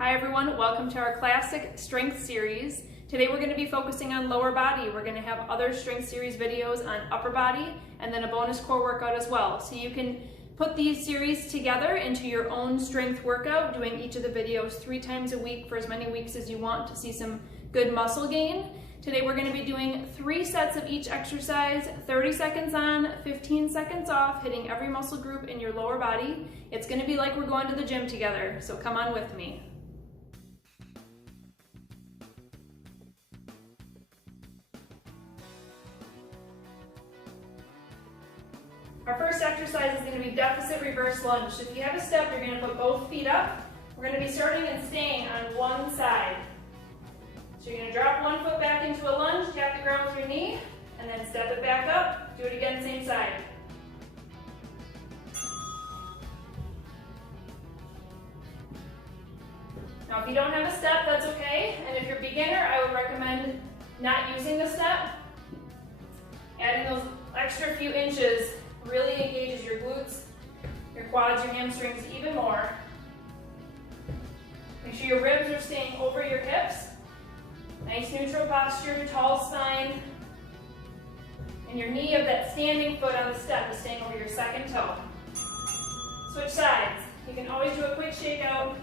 Hi everyone, welcome to our classic strength series. Today we're going to be focusing on lower body. We're going to have other strength series videos on upper body and then a bonus core workout as well. So you can put these series together into your own strength workout, doing each of the videos 3 times a week for as many weeks as you want to see some good muscle gain. Today we're going to be doing 3 sets of each exercise, 30 seconds on, 15 seconds off, hitting every muscle group in your lower body. It's going to be like we're going to the gym together, so come on with me. Our first exercise is going to be deficit reverse lunge. So if you have a step, you're going to put both feet up. We're going to be starting and staying on one side. So you're going to drop one foot back into a lunge, tap the ground with your knee, and then step it back up. Do it again, same side. Now if you don't have a step, that's okay. And if you're a beginner, I would recommend not using the step. Adding those extra few inches really engages your glutes, your quads, your hamstrings even more. Make sure your ribs are staying over your hips. Nice neutral posture, tall spine. And your knee of that standing foot on the step is staying over your second toe. Switch sides. You can always do a quick shake out.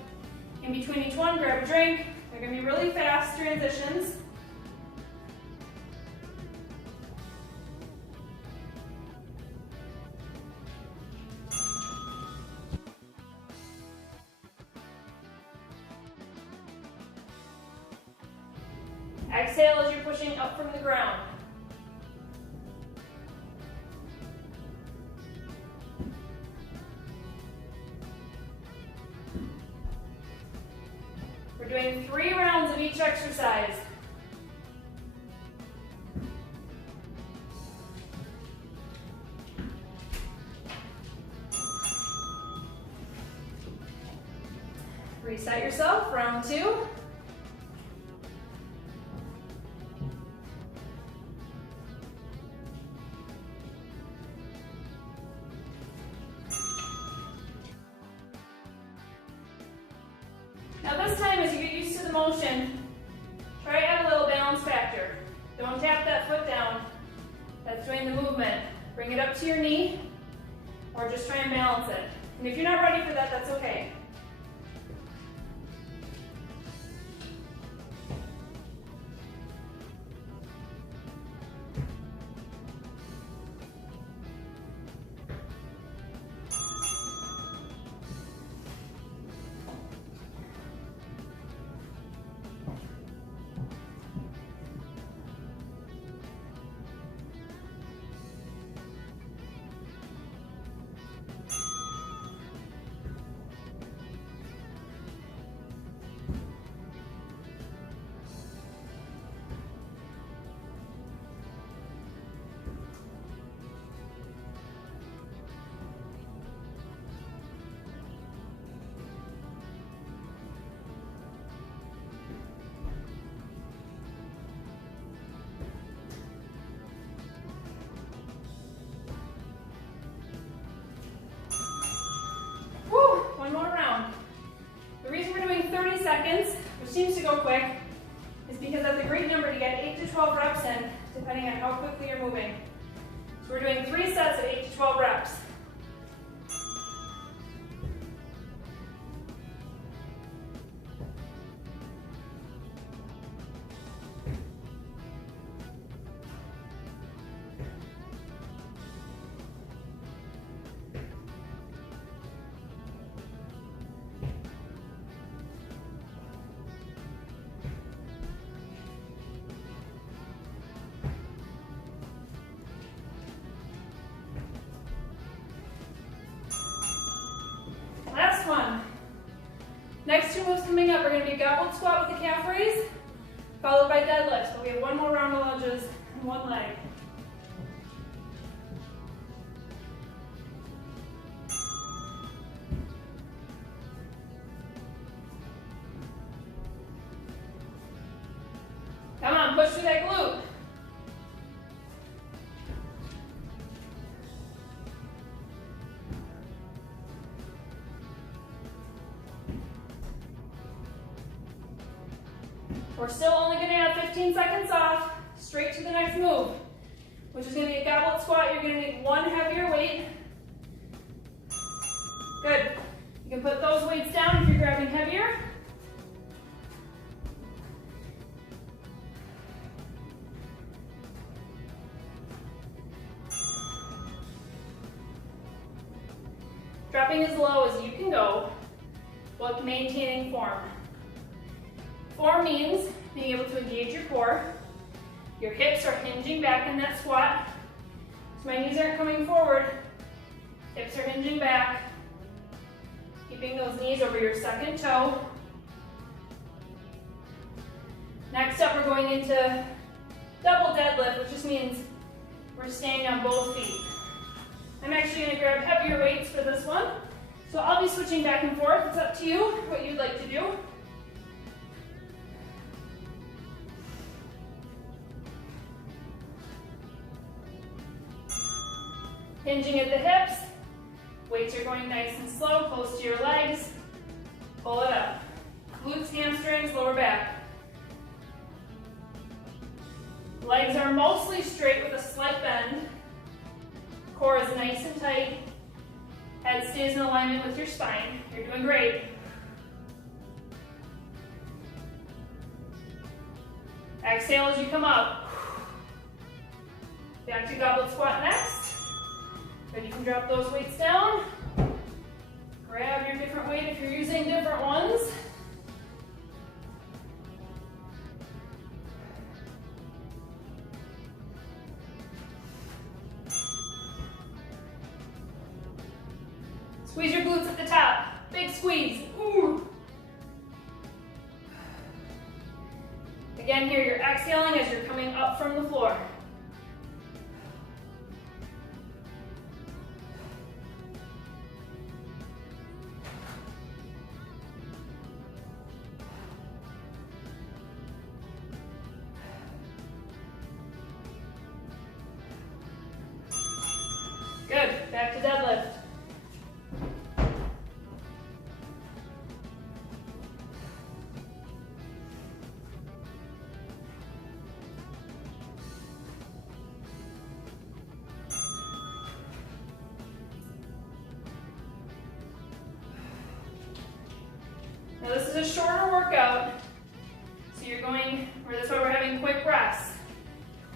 In between each one, grab a drink. They're going to be really fast transitions. Exhale as you're pushing up from the ground. We're doing 3 rounds of each exercise. Reset yourself, round 2. Now this time, as you get used to the motion, try to add a little balance factor. Don't tap that foot down. That's doing the movement. Bring it up to your knee, or just try and balance it. And if you're not ready for that, that's okay. One more round. The reason we're doing 30 seconds, which seems to go quick, is because that's a great number to get 8 to 12 reps in, depending on how quickly you're moving. So we're doing 3 sets of 8 to 12 reps. Last one. Next 2 moves coming up are going to be a goblet squat with a calf raise, followed by deadlifts. But we have one more round of lunges and one leg. Come on, push through that glute. We're still only going to have 15 seconds off, straight to the next move, which is going to be a goblet squat. You're going to need one heavier weight. Good. You can put those weights down if you're grabbing heavier. Dropping as low as you can go, but maintaining form. Form means being able to engage your core. Your hips are hinging back in that squat. So my knees aren't coming forward. Hips are hinging back. Keeping those knees over your second toe. Next up, we're going into double deadlift, which just means we're staying on both feet. I'm actually going to grab heavier weights for this one. So I'll be switching back and forth. It's up to you what you'd like to do. Hinging at the hips. Weights are going nice and slow, close to your legs. Pull it up. Glutes, hamstrings, lower back. Legs are mostly straight with a slight bend. Core is nice and tight. Head stays in alignment with your spine. You're doing great. Exhale as you come up. Back to goblet squat next. Then you can drop those weights down. Grab your different weight if you're using different ones. Squeeze your glutes at the top. Big squeeze. Ooh. Again, here you're exhaling as you're coming up from the floor. Good. Back to deadlift. Now this is a shorter workout, so you're going, or that's why we're having quick rests.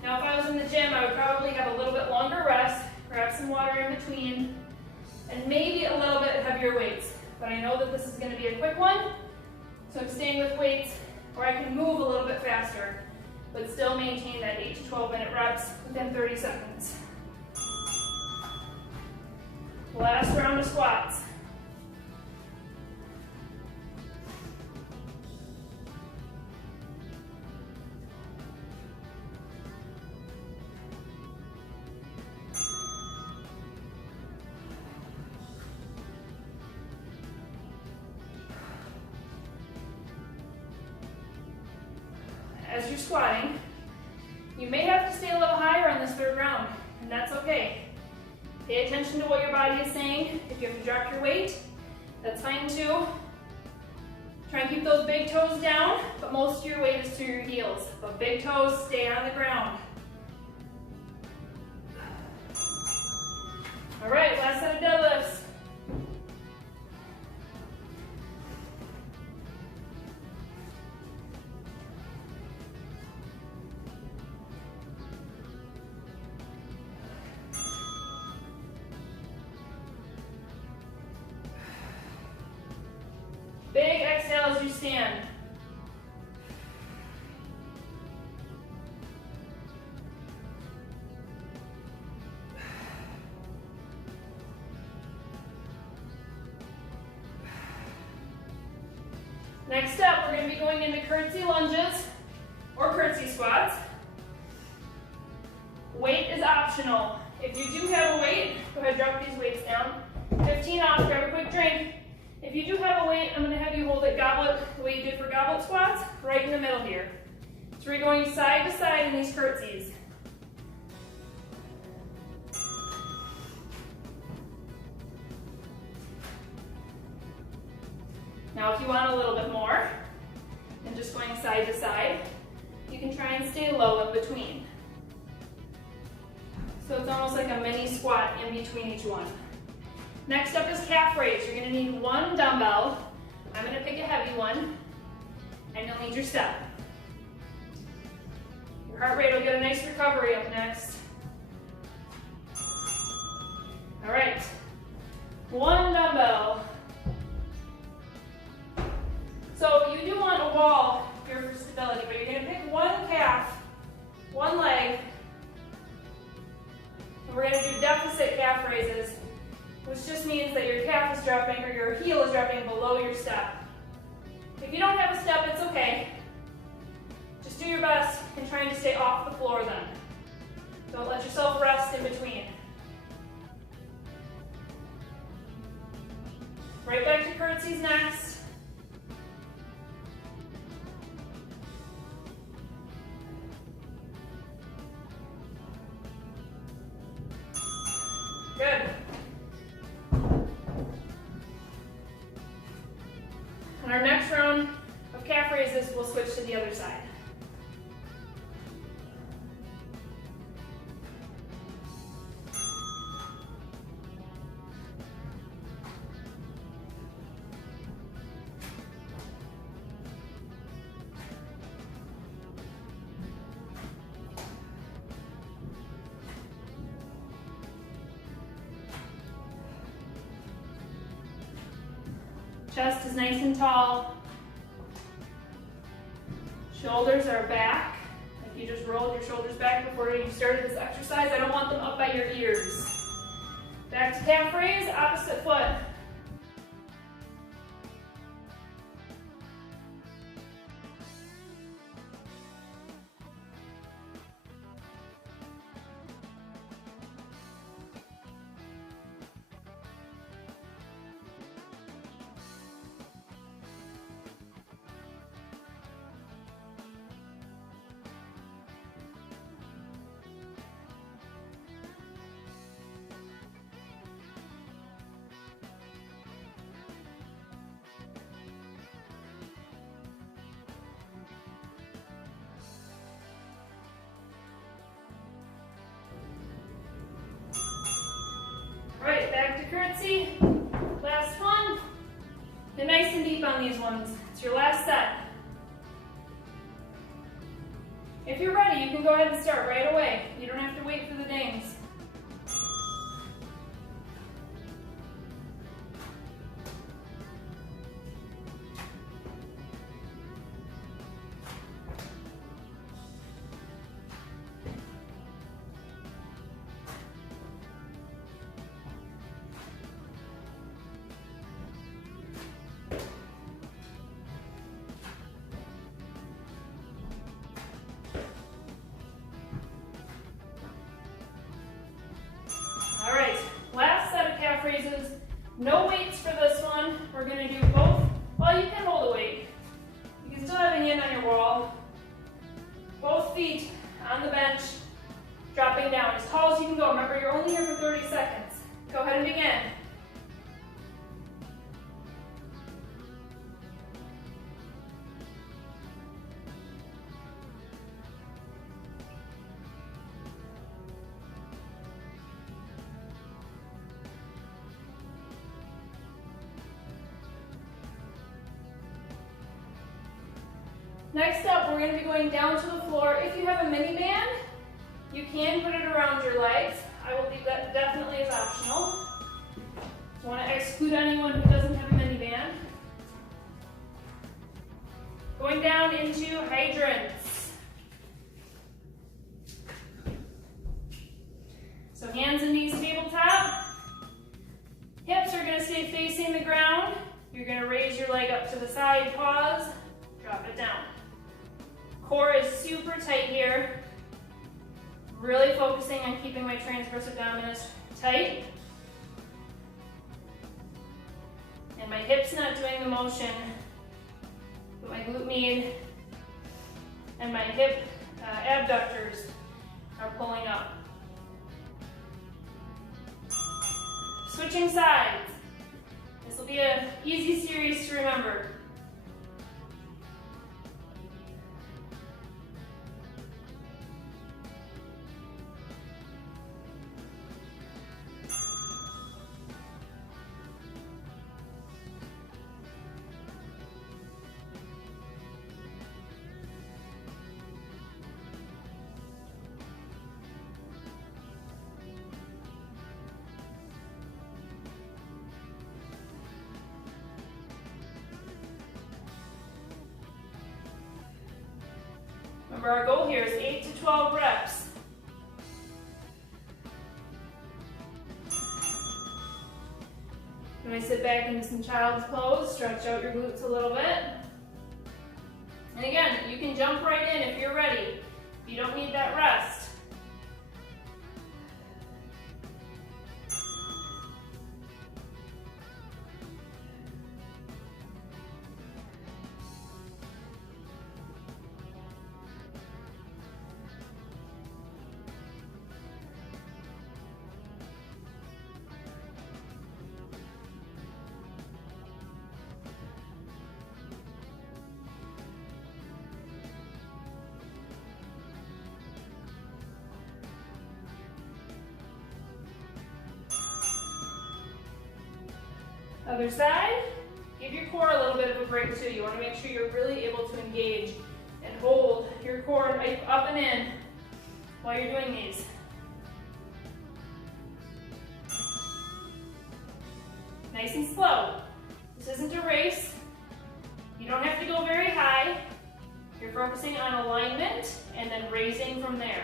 Now if I was in the gym, I would probably have a little bit longer rest, grab some water in between, and maybe a little bit heavier weights. But I know that this is going to be a quick one, so I'm staying with weights where I can move a little bit faster, but still maintain that 8 to 12 minute reps within 30 seconds. Last round of squats. As you're squatting, you may have to stay a little higher on this third round, and that's okay. Pay attention to what your body is saying. If you have to drop your weight, that's fine too. Try and keep those big toes down, but most of your weight is to your heels. But big toes stay on the ground. All right, last set of deadlifts. Big exhale as you stand. Next up, we're going to be going into curtsy lunges or curtsy squats. Weight is optional. If you do have a weight, go ahead and drop these weights down. 15 off, grab a quick drink. If you do have a weight, I'm going to have you hold it goblet, the way you did for goblet squats, right in the middle here. So we're going side to side in these curtsies. Now if you want a little bit more, and just going side to side. You can try and stay low in between. So it's almost like a mini squat in between each one. Next up is calf raise. You're gonna need one dumbbell. I'm gonna pick a heavy one, and you'll need your step. Your heart rate will get a nice recovery up next. All right, one dumbbell. So you do want a wall here for stability, but you're gonna pick one calf, one leg, and we're gonna do deficit calf raises, which just means that your calf is dropping or your heel is dropping below your step. If you don't have a step, it's okay. Just do your best in trying to stay off the floor then. Don't let yourself rest in between. Right back to curtsies next. Good. On our next round of calf raises, we'll switch to the other side. Chest is nice and tall. Shoulders are back. If you just rolled your shoulders back before you started this exercise, I don't want them up by your ears. Back to calf raise, opposite foot. Right, back to curtsy. Last one. Get nice and deep on these ones. It's your last set. If you're ready, you can go ahead and start right away. You don't have to wait for the dings. All right, last set of calf raises. No weights for this one. We're gonna do both. Well, you can hold a weight. You can still have a hand on your wall. Both feet on the bench, dropping down as tall as you can go. Remember, you're only here for 30 seconds. Go ahead and begin. Next up, we're going to be going down to the floor. If you have a mini band, you can put it around your legs. I will leave that definitely as optional. I want to exclude anyone who doesn't have a mini band. Going down into hydrants. So hands and knees tabletop. Hips are going to stay facing the ground. You're going to raise your leg up to the side, pause, drop it down. Core is super tight here. Really focusing on keeping my transverse abdominis tight. And my hips not doing the motion, but my glute med and my hip abductors are pulling up. Switching sides. This will be an easy series to remember. Remember, our goal here is 8 to 12 reps. You might sit back into some child's pose, stretch out your glutes a little bit. And again, you can jump right in if you're ready. You don't need that rest. Other side, give your core a little bit of a break too. You want to make sure you're really able to engage and hold your core up and in while you're doing these. Nice and slow. This isn't a race. You don't have to go very high. You're focusing on alignment and then raising from there.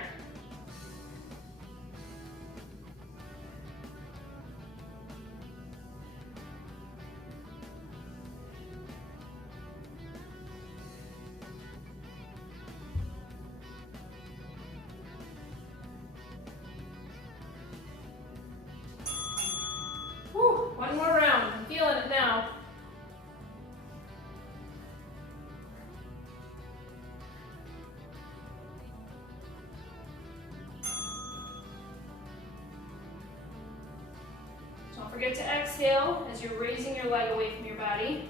One more round. I'm feeling it now. Don't forget to exhale as you're raising your leg away from your body.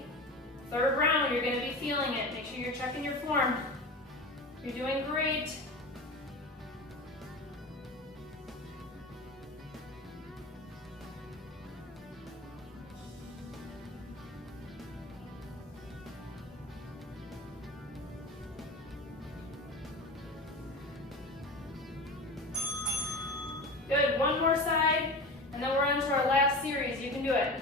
Third round, you're going to be feeling it. Make sure you're checking your form. You're doing great. Good, one more side, and then we're on to our last series. You can do it.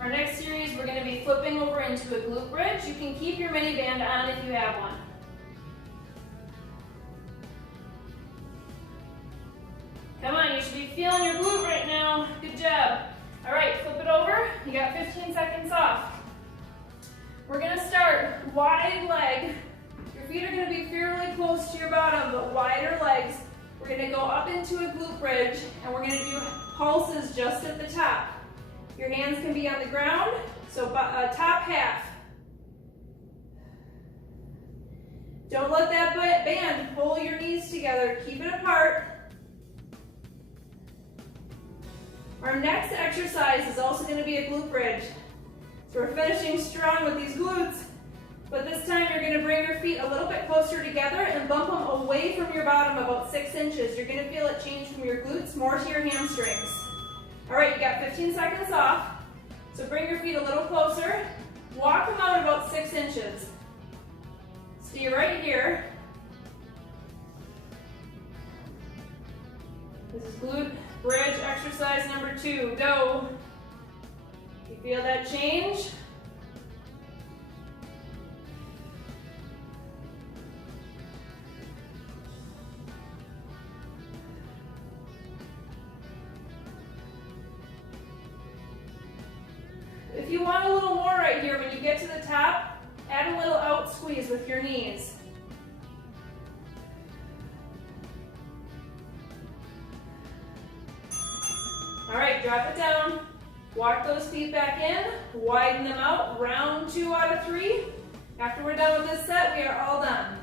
Our next series, we're going to be flipping over into a glute bridge. You can keep your mini band on if you have one. Come on, you should be feeling your glute right now. Good job. All right, flip it over. You got 15 seconds off. We're going to start wide leg. Your feet are going to be fairly close to your bottom, but wider legs. We're going to go up into a glute bridge, and we're going to do pulses just at the top. Your hands can be on the ground, so top half. Don't let that band pull your knees together. Keep it apart. Our next exercise is also going to be a glute bridge. So we're finishing strong with these glutes, but this time you're going to bring your feet a little bit closer together and bump them away from your bottom about 6 inches. You're going to feel it change from your glutes more to your hamstrings. All right, you got 15 seconds off. So bring your feet a little closer. Walk them out about 6 inches. Stay right here. This is glute bridge exercise number 2. Go. You feel that change? If you want a little more right here, when you get to the top, add a little out squeeze with your knees. All right, drop it down. Walk those feet back in, widen them out, round 2 out of 3. After we're done with this set, we are all done.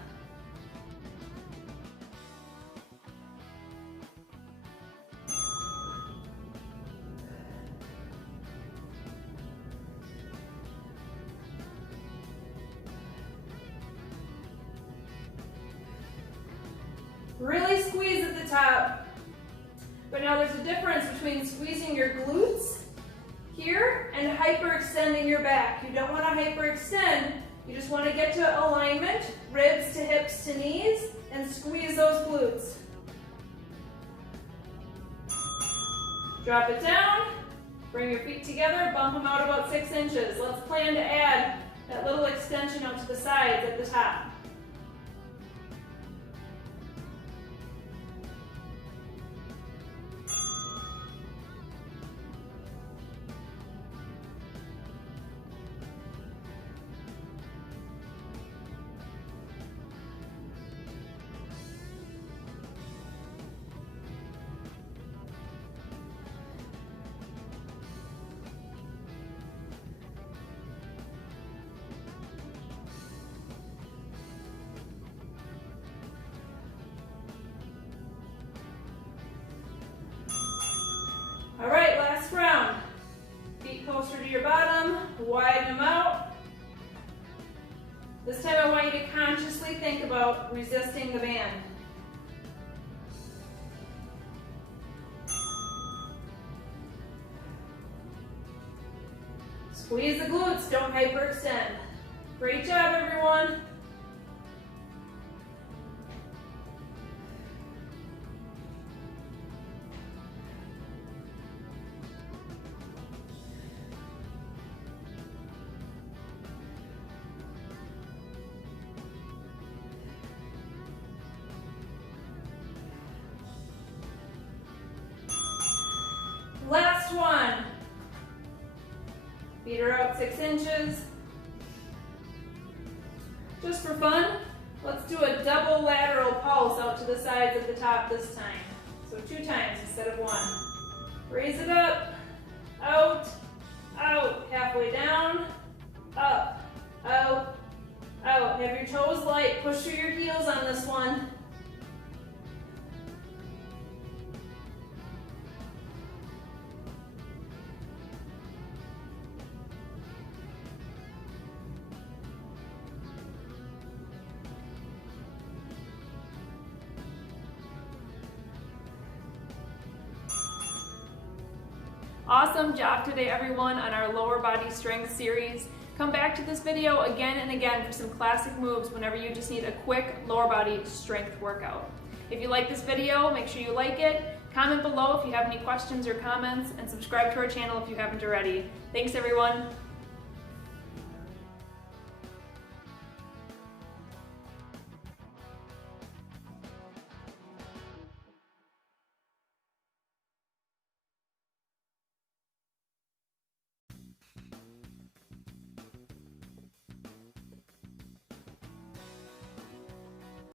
Really squeeze at the top. But now there's a difference between squeezing your glutes here and hyperextending your back. You don't want to hyperextend. You just want to get to alignment, ribs to hips to knees, and squeeze those glutes. Drop it down, bring your feet together, bump them out about 6 inches. Let's plan to add that little extension out to the sides at the top. All right, last round. Feet closer to your bottom, widen them out. This time I want you to consciously think about resisting the band. Squeeze the glutes, don't hyperextend. Great job, everyone. Last one. Feet are out 6 inches. Just for fun, let's do a double lateral pulse out to the sides at the top this time. So 2 times instead of 1. Raise it up, out, out, halfway down, up, out, out. Have your toes light, push through your heels on this one. Awesome job today, everyone, on our lower body strength series. Come back to this video again and again for some classic moves whenever you just need a quick lower body strength workout. If you like this video, make sure you like it, comment below if you have any questions or comments, and subscribe to our channel if you haven't already. Thanks, everyone.